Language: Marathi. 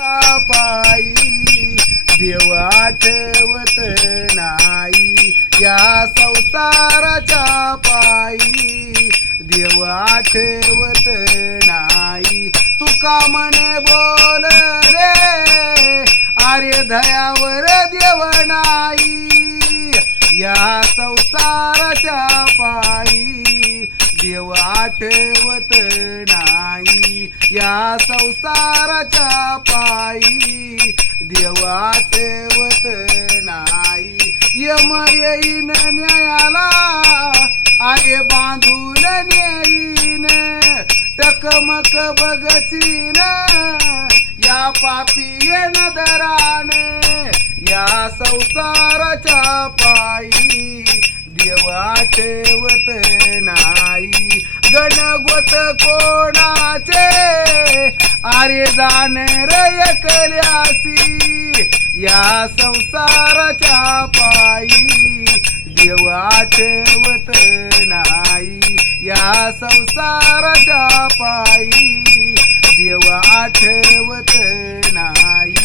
पायी देव आठवत नाही. या संसाराच्या पायी देव आठवत नाही. तुका म्हणे बोल रे अरे दयावर देव नाही. या संसाराच्या पायी देव आठवत नाही. या संसाराच्या पायी देवा ठेवत नाही. यम येईन न्यायाला आहे बांधून नेईन. टकमक बघचीन या पापी नदरान. या संसाराच्या पायी देवा ठेवत गणगोत कोणाचे? अरे जाण एकल्यासी या संसाराच्या पायी देव आठवत नाही. या संसाराच्या पायी देव आठवत नाही.